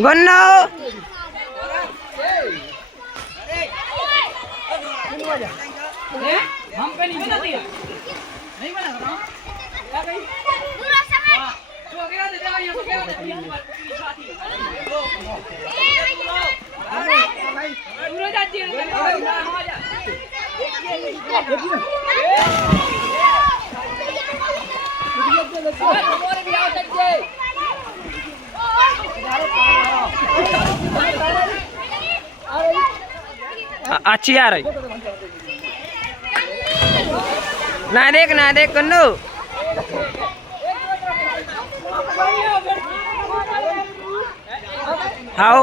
गन्नो हम पे नहीं बनाती है नहीं बना रहा क्या गई पूरा समय तो अगला दे देगा ये तो क्या पूरा जाती है अच्छी आ रही ना देख कन्नू हाँ